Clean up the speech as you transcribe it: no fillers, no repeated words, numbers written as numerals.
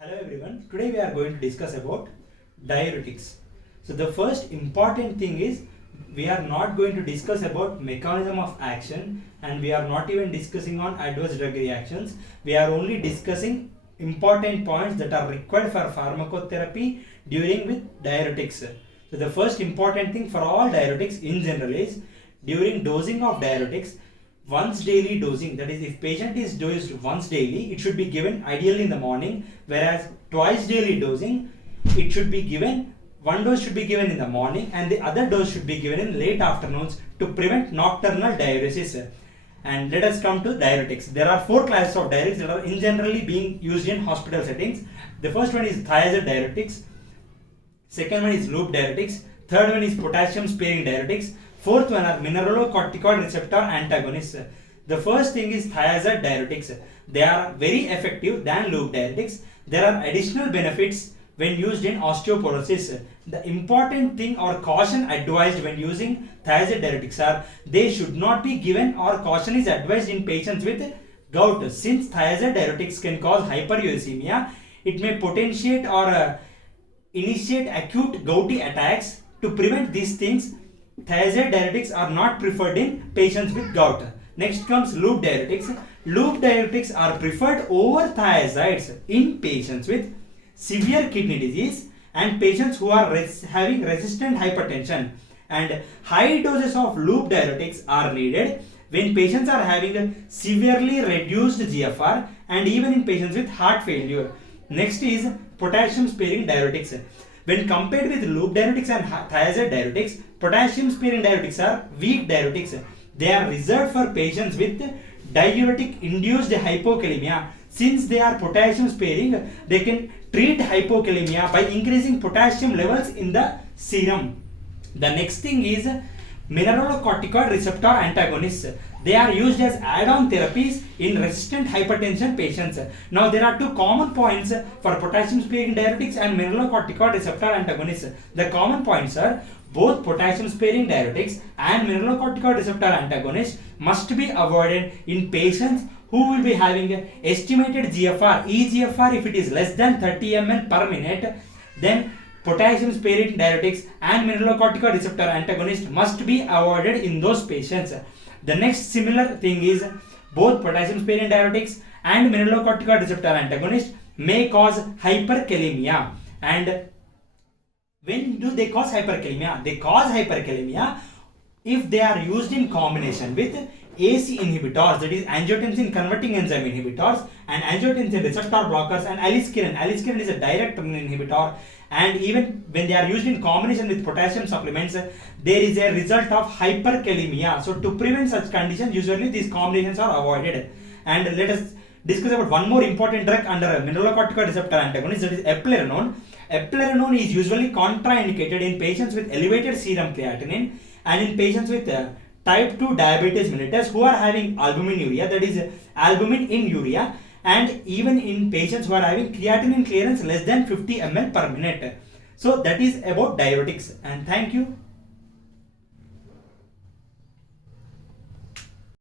Hello everyone, today we are going to discuss about diuretics. So the first important thing is we are not going to discuss about mechanism of action and we are not even discussing on adverse drug reactions. We are only discussing important points that are required for pharmacotherapy during with diuretics. So the first important thing for all diuretics in general is during dosing of diuretics, once daily dosing, that is if patient is dosed once daily, it should be given ideally in the morning, whereas twice daily dosing, it should be given, one dose should be given in the morning and the other dose should be given in late afternoons to prevent nocturnal diuresis. And let us come to diuretics. There are four classes of diuretics that are in generally being used in hospital settings. The first one is thiazide diuretics, second one is loop diuretics, third one is potassium sparing diuretics, fourth one are mineralocorticoid receptor antagonists. The first thing is thiazide diuretics. They are very effective than loop diuretics. There are additional benefits when used in osteoporosis. The important thing or caution advised when using thiazide diuretics are they should not be given, or caution is advised in patients with gout. Since thiazide diuretics can cause hyperuricemia, it may potentiate or initiate acute gouty attacks. To prevent these things, thiazide diuretics are not preferred in patients with gout. Next comes loop diuretics. Loop diuretics are preferred over thiazides in patients with severe kidney disease and patients who are having resistant hypertension. And high doses of loop diuretics are needed when patients are having severely reduced GFR and even in patients with heart failure. Next is potassium sparing diuretics. When compared with loop diuretics and thiazide diuretics, potassium sparing diuretics are weak diuretics. They are reserved for patients with diuretic induced hypokalemia. Since they are potassium sparing, they can treat hypokalemia by increasing potassium levels in the serum. The next thing is mineralocorticoid receptor antagonists. They are used as add-on therapies in resistant hypertension patients. Now there are two common points for potassium sparing diuretics and mineralocorticoid receptor antagonists. The common points are both potassium sparing diuretics and mineralocorticoid receptor antagonists must be avoided in patients who will be having estimated GFR, eGFR if it is less than 30 ml per minute. Then potassium sparing diuretics and mineralocorticoid receptor antagonist must be avoided in those patients. The next similar thing is both potassium sparing diuretics and mineralocorticoid receptor antagonist may cause hyperkalemia. And when do they cause hyperkalemia? They cause hyperkalemia if they are used in combination with AC inhibitors, that is angiotensin converting enzyme inhibitors and angiotensin receptor blockers and aliskiren. Aliskiren is a direct inhibitor, and even when they are used in combination with potassium supplements, there is a result of hyperkalemia. So to prevent such conditions, usually these combinations are avoided. And let us discuss about one more important drug under mineralocorticoid receptor antagonist, that is eplerenone. Eplerenone is usually contraindicated in patients with elevated serum creatinine and in patients with type 2 diabetes mellitus who are having albuminuria, that is albumin in urea, and even in patients who are having creatinine clearance less than 50 ml per minute. So that is about diuretics, and thank you.